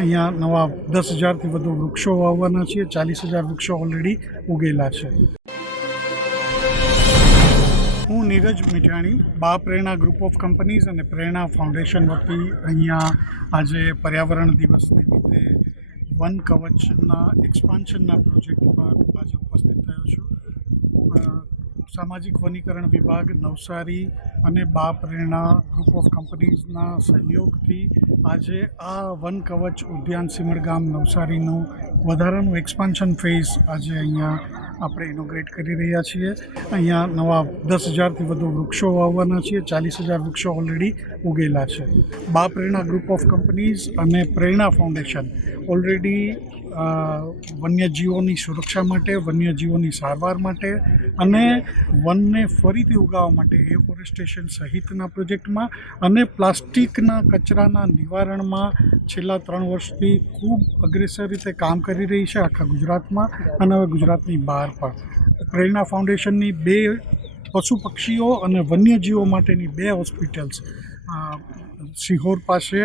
અહીંયા નવા 10,000થી વધુ વૃક્ષો વાવવાના છીએ. 40,000 વૃક્ષો ઓલરેડી ઉગેલા છે. હું નીરજ મીઠાણી, બા પ્રેરણા ગ્રુપ ઓફ કંપનીઝ અને પ્રેરણા ફાઉન્ડેશન વતી અહીંયા આજે પર્યાવરણ દિવસ નિમિત્તે વન કવચના એક્સપાન્શનના પ્રોજેક્ટ પર આજે ઉપસ્થિત થયો છું. સામાજિક વનીકરણ વિભાગ નવસારી અને બા પ્રેરણા ગ્રુપ ઓફ કંપનીઝના સહયોગથી આજે આ વન કવચ ઉદ્યાન સિમરગામ નવસારીનું વધારાનું એક્સપાન્શન ફેઝ આજે અહીંયા આપણે ઇનોગ્રેટ કરી રહ્યા છીએ. અહીંયા નવા 10,000થી વધુ વૃક્ષો વાવવાના છીએ. 40,000 વૃક્ષો ઓલરેડી ઉગેલા છે. બા પ્રેરણા ગ્રુપ ઓફ કંપનીઝ અને પ્રેરણા ફાઉન્ડેશન ઓલરેડી વન્યજીવોની સુરક્ષા માટે, વન્યજીવોની સારવાર માટે અને વનને ફરીથી ઉગાવવા માટે એફોરેસ્ટેશન સહિતના પ્રોજેક્ટમાં અને પ્લાસ્ટિકના કચરાના નિવારણમાં છેલ્લા 3 વર્ષથી ખૂબ અગ્રેસર રીતે કામ કરી રહી છે આખા ગુજરાતમાં અને હવે ગુજરાતની બહાર પણ. પ્રેરણા ફાઉન્ડેશનની 2 પશુ પક્ષીઓ અને વન્યજીવો માટેની 2 હોસ્પિટલ્સ સિહોર પાસે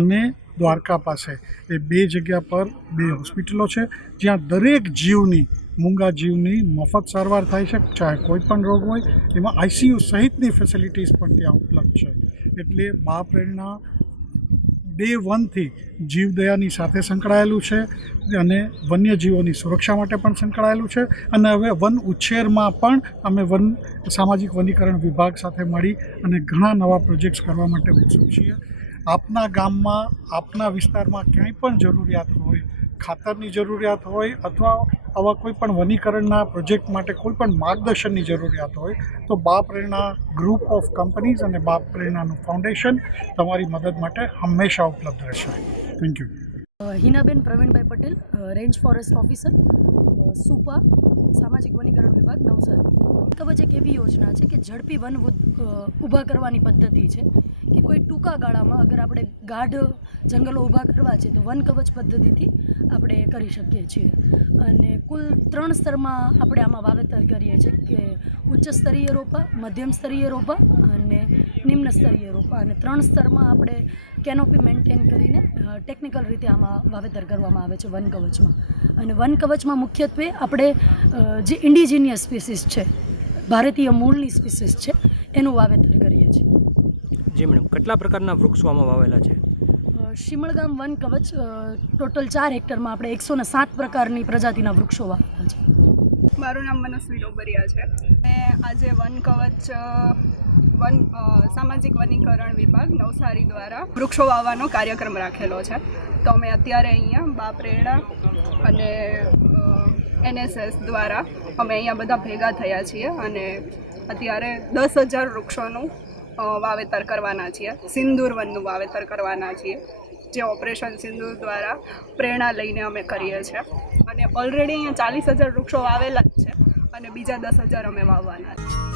અને દ્વારકા પાસે, એ 2 જગ્યા પર 2 હોસ્પિટલો છે જ્યાં દરેક જીવની, મૂંગા જીવની મફત સારવાર થાય છે, ચાહે કોઈ પણ રોગ હોય. એમાં ICU સહિતની ફેસિલિટીઝ પણ ત્યાં ઉપલબ્ધ છે. એટલે બા પ્રેરણા ડે 1થી જીવદયાની સાથે સંકળાયેલું છે અને વન્યજીવોની સુરક્ષા માટે પણ સંકળાયેલું છે. અને હવે વન ઉછેરમાં પણ અમે સામાજિક વનીકરણ વિભાગ સાથે મળી અને ઘણા નવા પ્રોજેક્ટ્સ કરવા માટે ઉત્સુક છીએ. આપના ગામમાં, આપના વિસ્તારમાં ક્યાંય પણ જરૂરિયાત હોય, ખાતરની જરૂરિયાત હોય અથવા આવા કોઈ પણ વનીકરણના પ્રોજેક્ટ માટે કોઈ પણ માર્ગદર્શનની જરૂરિયાત હોય તો બા પ્રેરણા ગ્રુપ ઓફ કંપનીઝ અને બા પ્રેરણાનું ફાઉન્ડેશન તમારી મદદ માટે હંમેશા ઉપલબ્ધ રહેશે. Thank you. Hinaben Pravinbhai Patel, range forest officer, Supa, સામાજિક વનીકરણ વિભાગ નવસારી. કવચ એક એવી યોજના છે કે ઝડપી વન ઊભા કરવાની પદ્ધતિ છે કે કોઈ ટૂંકા ગાળામાં અગર આપણે ગાઢ જંગલો ઊભા કરવા છે તો વન કવચ પદ્ધતિથી આપણે કરી શકીએ છીએ. અને કુલ 3 સ્તરમાં આપણે આમાં વાવેતર કરીએ છીએ કે ઉચ્ચ સ્તરીય રોપા, મધ્યમ સ્તરીય રોપા અને નિમ્ન સ્તરીય રોપા. અને 3 સ્તરમાં આપણે કેનોપી મેન્ટેન કરીને ટેકનિકલ રીતે આમાં વાવેતર કરવામાં આવે છે વન કવચમાં. અને વન કવચમાં મુખ્યત્વે આપણે જે ઇન્ડિજિનિયસ સ્પીસીસ છે, ભારતીય મૂળની સ્પીસીસ છે, એનું વાવેતર કરીએ છીએ. જી મેડમ, કેટલા પ્રકારના વૃક્ષો આમાં વાવેલા છે? સિમરગામ વન કવચ ટોટલ 4 હેક્ટરમાં આપણે 107 પ્રકારની પ્રજાતિના વૃક્ષો વાવેલા છે. મારું નામ મનસ્વી ડોબરિયા છે. મેં આજે વન કવચ સામાજિક વનીકરણ વિભાગ નવસારી દ્વારા વૃક્ષો વાવવાનો કાર્યક્રમ રાખેલો છે. તો અમે અત્યારે અહીંયા બા પ્રેરણા અને NSS દ્વારા અમે અહીંયા બધા ભેગા થયા છીએ અને અત્યારે 10,000 વૃક્ષોનું વાવેતર કરવાના છીએ. સિંદૂર વનનું વાવેતર કરવાના છીએ, જે ઓપરેશન સિંદૂર દ્વારા પ્રેરણા લઈને અમે કરીએ છીએ. અને ઓલરેડી અહીંયા 40,000 વૃક્ષો વાવેલા જ છે અને બીજા 10,000 અમે વાવવાના છે.